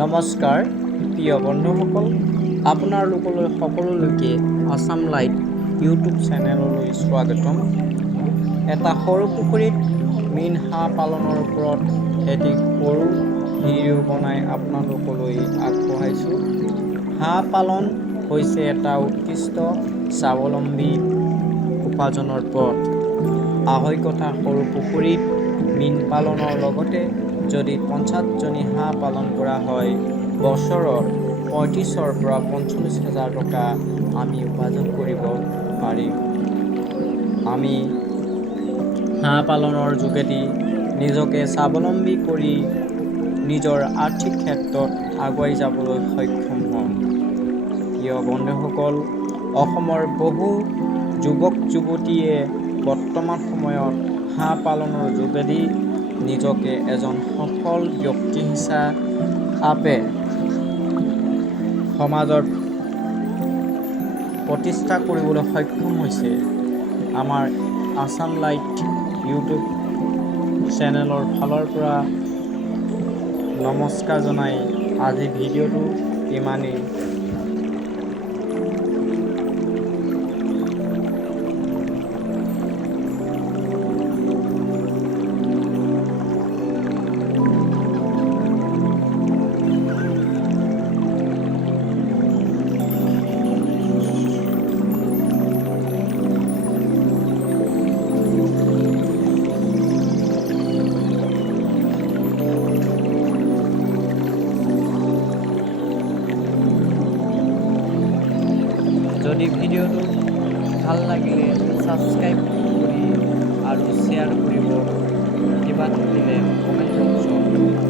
নমস্কাৰ প্ৰিয় বন্ধুসকল, আপোনালোকলৈ সকলোলৈকে আছাম লাইট ইউটিউব চেনেললৈ স্বাগতম। এটা সৰু পুখুৰীত মীন হাঁহ পালনৰ ওপৰত এটি সৰু ভিডিঅ' বনাই আপোনালোকলৈ আগবঢ়াইছোঁ। হাঁহ পালন হৈছে এটা উৎকৃষ্ট স্বাৱলম্বী উপাৰ্জনৰ পথ। ২.৫ কঠা সৰু পুখুৰীত মীন পালনৰ লগতে যদি ৫০জনী হাঁহ পালন কৰা হয়, বছৰত ৩৫,০০০ পৰা ৪৫,০০০ টকা আমি উপাৰ্জন কৰিব পাৰিম। আমি হাঁহ পালনৰ যোগেদি নিজকে স্বাৱলম্বী কৰি নিজৰ আৰ্থিক ক্ষেত্ৰত আগুৱাই যাবলৈ সক্ষম হ'ম। প্ৰিয় বন্ধুসকল, অসমৰ বহু যুৱক-যুৱতীয়ে বৰ্তমান সময়ত হাঁহ পালনৰ যোগেদি নিজকে এজন সফল ব্যক্তি হিচাপে সমাজত প্ৰতিষ্ঠা কৰিবলৈ সক্ষম হৈছে। আমাৰ আছাম লাইট ইউটিউব চেনেলৰ ফালৰ পৰা নমস্কাৰ জনাই আজিৰ ভিডিঅ'টো ইমানেই। যদি ভিডিঅ'টো ভাল লাগিলে ছাবস্ক্ৰাইব কৰি আৰু শ্বেয়াৰ কৰিব, কিবা থাকিলে কমেণ্ট বক্সত